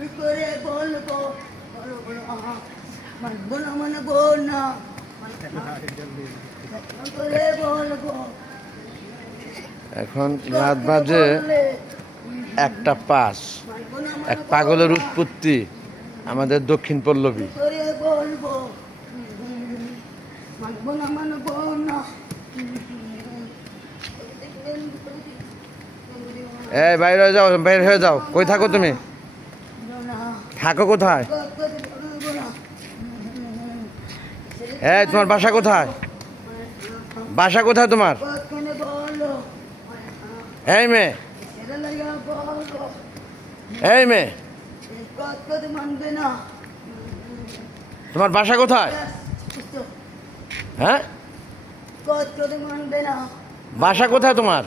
কি করে বলবো মানবো না মানবো না করে বলবো। এখন রাত বাজে 1:05। এক পাগলের উৎপত্তি আমাদের দক্ষিণ পল্লবী। করে বলবো মানবো না মানবো না। এই বাইরে যাও, বাইরে হয়ে যাও। কই থাকো তুমি? থাকো কোথায়? এই তোমার বাসা কোথায়? বাসা কোথায় তোমার? এই মেয়ে, এই মেয়ে, তোমার বাসা কোথায়? হ্যাঁ, বাসা কোথায় তোমার?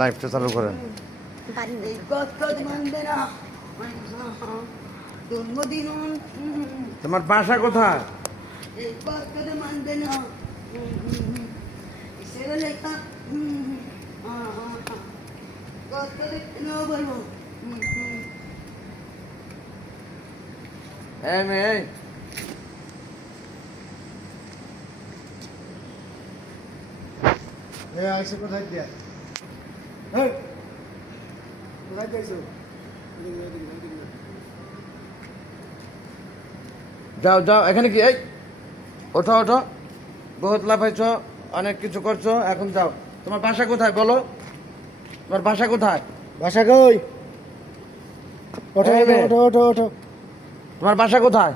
লাইভটা চালু করেন। তোমার বাসা কোথায়? এই মেয়ে, আইসো কোথায় দিয়া কোথায় যাইছো? যাও যাও, এখানে কি? এই ওঠো ওঠো, বহুত লাফাইছ, অনেক কিছু করছো, এখন যাও। তোমার বাসা কোথায় বলো? তোমার বাসা কোথায়? বাসা কই? ওঠো এই মেয়ে। ওঠো ওঠো ওঠো। তোমার বাসা কোথায়?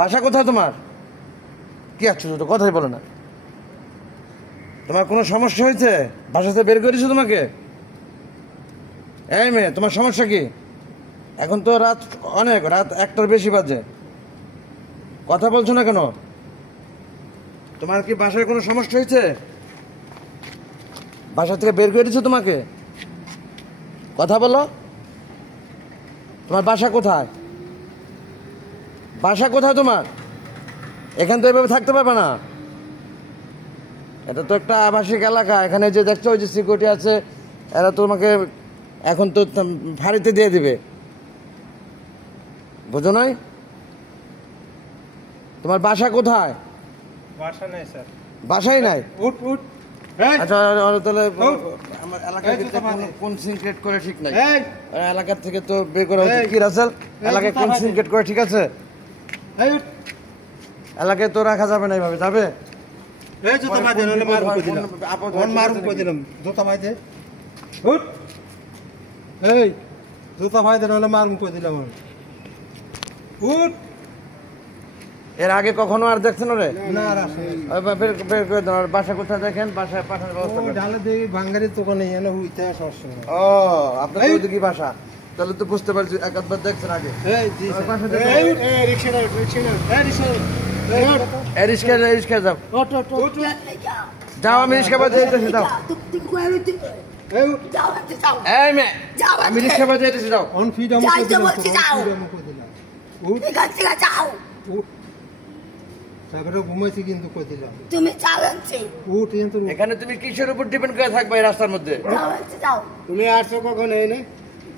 বাসা কোথায় তোমার? কি আছো তো কথাই বলো না। তোমার কোনো সমস্যা হয়েছে? বাসাতে বের করেছো তোমাকে? এই মেয়ে, তোমার সমস্যা কি? এখন তো রাত অনেক, রাত 1টার বেশি বাজে, কথা বলছো না কেন? তোমার কি বাসায় কোনো সমস্যা হয়েছে? বাসা থেকে বের করে দিয়েছো তোমাকে? কথা বলো। তোমার বাসা কোথায়? বাসা কোথায় তোমার? এখান তো এভাবে থাকতে পারবে না। এটা তো একটা আবাসিক এলাকা। এখানে যে দেখছো ওই যে সিকিউরিটি আছে, এরা তোমাকে এখন তো ফাঁড়িতে দিয়ে দিবে, বুঝো নাই? তোমার বাসা কোথায়? বাসা নাই স্যার। বাসাই নাই? উঠ উঠ। আচ্ছা তাহলে আমার এলাকার ভিতরে কোন সিন ক্রিয়েট করে ঠিক নাই। এলাকার থেকে তো বের করা হচ্ছে। কি রাসেল, এলাকায় কোন সিন ক্রিয়েট করে ঠিক আছে? এলাকায় তো রাখা যাবে না এইভাবে, যাবে? এই জুতা মাইদে নলে মারুম কই দিলাম। কোন মারুম কই দিলাম? জুতা মাইদে। উঠ। এই জুতা মাইদে নলে মারুম কই দিলাম। উঠ। এর আগে কখনো আর দেখছেন রে? না রাসে। বের করে দেন। আর বাসা কোথায় দেখেন? বাসায় পাঠানোর ব্যবস্থা ওই করেন। ঢালে দেই ভাঙ্গারি দোকানে এনে হইতে সরছে। ও, আপনার ওইদিকে বাসা? তাহলে তো বুঝতে পারছি, একবার দেখছেন আগে। এই জি আমার বাসা স্যার। দেখুন। এই রিকশা দাও, রিকশা দাও। এই রিকশা দাও। এই রিস্কা যাও। ওঠ ওঠ ওঠ। যাও, আমি রিস্কা বাজে যেতেছি, যাও। এই উঠ। এই মেয়ে, আমি রিস্কা বাজে যেতেছি, যাও। অন ফ্রিডম কই দিলাম। ফ্রিডম কই দিলাম। উঠ। উঠ। সাগরে ঘুমাইছি কিন্তু কই দিলাম। তুমি যাও আনছি উঠ কিন্তু। এখানে তুমি কিসের উপর ডিপেন্ড করে থাকবে এই রাস্তার মধ্যে? যাও আনছি যাও তুমি আসছো কখন এনে?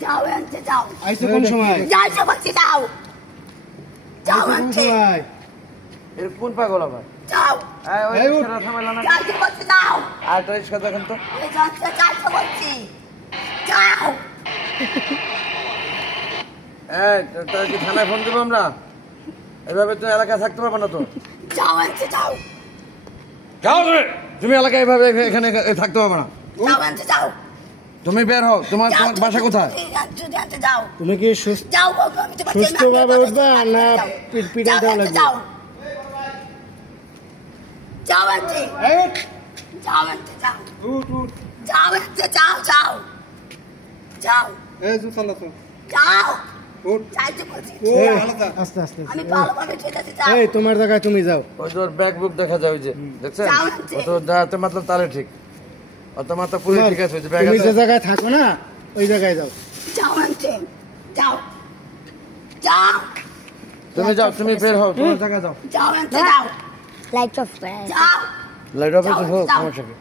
যাও আনছি যাও আইছো কোন সময়? যাইছো বলছি যাও যাও কোন আনছি সময়? এর কোন পাগল আবার? যাও ওই এই উঠ। রিস্কাটা থামাইলো না? যাইছো বলছি যাও আর একটা রিস্কা দেখেন তো। আমি যাচ্ছি যাইছো বলছি যাও তাহলে কি থানায় ফোন দেবো আমরা? এভাবে তো এলাকায় থাকতে পারবো না তো। যাও আনছি যাও যাও তুমি, তুমি এলাকায় এভাবে এখানে থাকতে পারবো না। যাও আনছি যাও তুমি বের হও। তোমার তোমার বাসা কোথায়? যাও তুমি কি সুস্থ যাও বলবো আমি তোমাকে সুস্থভাবে উঠবা না পিঠা দেওয়া লাগবে? যাও যাও আনছি এই উঠ। যাও আনছি যাও উঠ উঠ। যাও আনছি যাও যাও যাও এই জুতা লাতো। যাও উঠ। যাইছো বলছি এই আলাদা। আস্তে আস্তে। আমি ভালোভাবে যেতেছি যাও এই তোমার জায়গায় তুমি যাও। ওই তোর ব্যাগ বুক দেখা যায়, ওই যে দেখছেন? যাও আনছি। ও তো যাতে মাত্র তালে ঠিক, অত মাত্র পুরো ঠিক আছে। ওই যে ব্যাগ তুমি যে আছে, জায়গায় থাকো না ওই জায়গায় যাও। যাও আনছি যাও যাও তুমি যাও, তুমি বের হও, তোমার জায়গায় যাও। যাও আনছি যাও লাইট অফ করে যাও লাইট অফ হচ্ছে হোক, যাও। সমস্যা কি?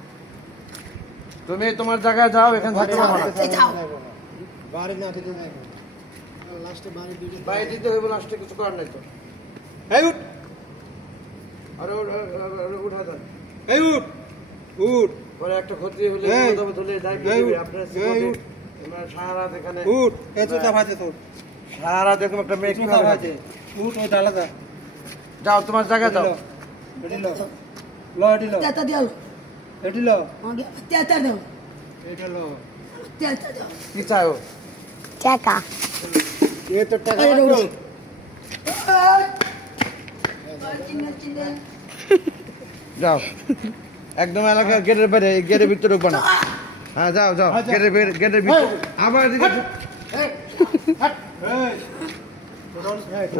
তুমি তোমার জায়গায় যাও, এখানে থাকতে পারবে না। যাও বাড়ি না দিতে লাস্টে বাড়ি দিতে বাইরে দিতে হইব, লাস্টে কিছু করার নাই তো। এই উঠ আরে উঠা যান, এই উঠ উঠ পরে একটা ক্ষতি হলে এই, বিপদ আপদ হলে যাই এই, দিবে আপনার এই, সিকিউরিটি। উঠ। তোমরা সারা রাত এখানে উঠ এই জুতা ভাজে তোর সারা রাত এরকম একটা মেয়ে জুতা কিভাবে ভাজে উঠ ওই ডালা দা যাও তোমার জায়গায় যাও। এডিলো ল এডিলো তেতা দাও এডিলো আমাকে তেতা দাও এডিলো তেতা দাও কি চাও? টাকা এ তো টাকা এই লাগলো রোজ। চিনে চিনে যাও একদম এলাকার গেটের বাইরে, গেটের ভিতরে ঢুকবা না। হ্যাঁ যাও যাও, গেটের ভিতরে আবার এদিকে।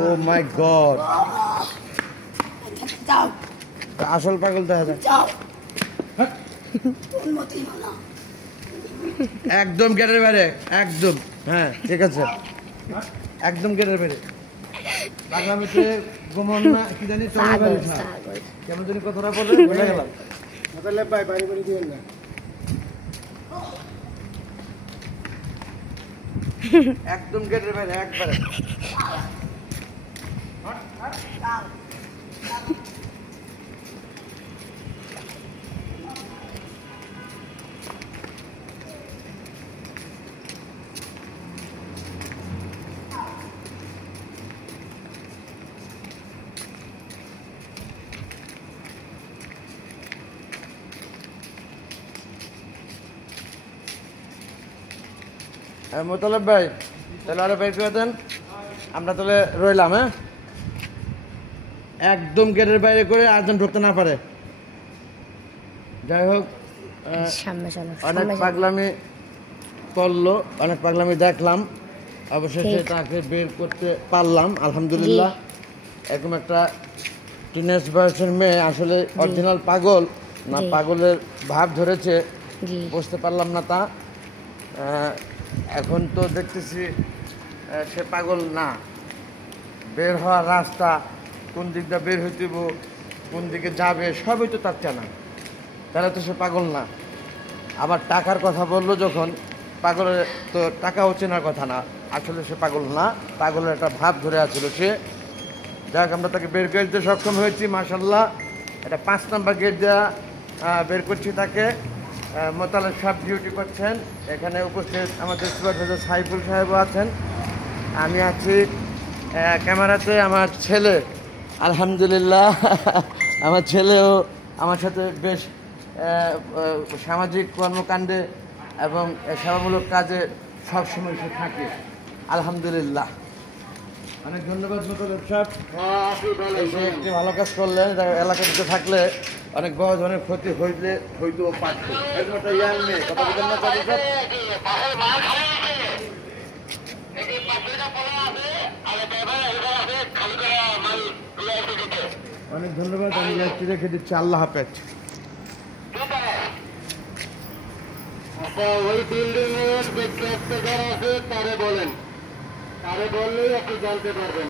ও মাই গড, যাও আসল পাগল দেখা যায়। যাও উন্নতি হলো একদম গেটের বাইরে, একদম। হ্যাঁ ঠিক আছে, একদম গেটের বাইরে। আগামীতে ঘুমন না কি জানি চলে বাড়ি কেমন জানি কথাটা বলে ভুলে গেলাম। তাহলে ভাই বাড়ি বাড়ি দিবেন না একদম গেটের বাইরে একবারে। মোতালেব ভাই তাহলে আরো বের করে দেন, আমরা তাহলে রইলাম। হ্যাঁ একদম গেটের বাইরে করে আর যেন ঢুকতে না পারে। যাই হোক, অনেক পাগলামি করলো, অনেক পাগলামি দেখলাম, অবশেষে তাকে বের করতে পারলাম আলহামদুলিল্লাহ। এরকম একটা টিনেজ বয়সের মেয়ে আসলে অরিজিনাল পাগল না পাগলের ভাব ধরেছে বুঝতে পারলাম না। তা এখন তো দেখতেছি সে পাগল না। বের হওয়ার রাস্তা, কোন দিকটা বের হইতেব, কোন দিকে যাবে, সবই তো তার জানা, তাহলে তো সে পাগল না। আবার টাকার কথা বললো যখন, পাগলের তো টাকাও চেনার কথা না, আসলে সে পাগল না, পাগলের একটা ভাব ধরে আছিল সে। যাক আমরা তাকে বের করে দিতে সক্ষম হয়েছি মাশাল্লাহ। এটা 5 নাম্বার গেট দেওয়া বের করছি তাকে। মোতালেব সাহেব ডিউটি করছেন, এখানে উপস্থিত আমাদের সুপারভাইজার সাইফুল সাহেবও আছেন, আমি আছি ক্যামেরাতে। আমার ছেলে আলহামদুলিল্লাহ, আমার ছেলেও আমার সাথে বেশ সামাজিক কর্মকাণ্ডে এবং সেবামূলক কাজে সবসময় সে থাকে আলহামদুলিল্লাহ। অনেক ধন্যবাদ মোতালেব সাহেব, এসে একটি ভালো কাজ করলেন। এলাকার ভিতরে থাকলে অনেক বড় ধরনের ক্ষতি হইতেও পারত। এরকম একটা ইয়াং মেয়ে, কথা বলতেন না তাদের সাথে। অনেক ধন্যবাদ, আমি একটি রেখে দিচ্ছি। আল্লাহ হাফেজ। আচ্ছা ওই বিল্ডিং এর যে আছে তারে বলেন, তারে বললেই আপনি জানতে পারবেন।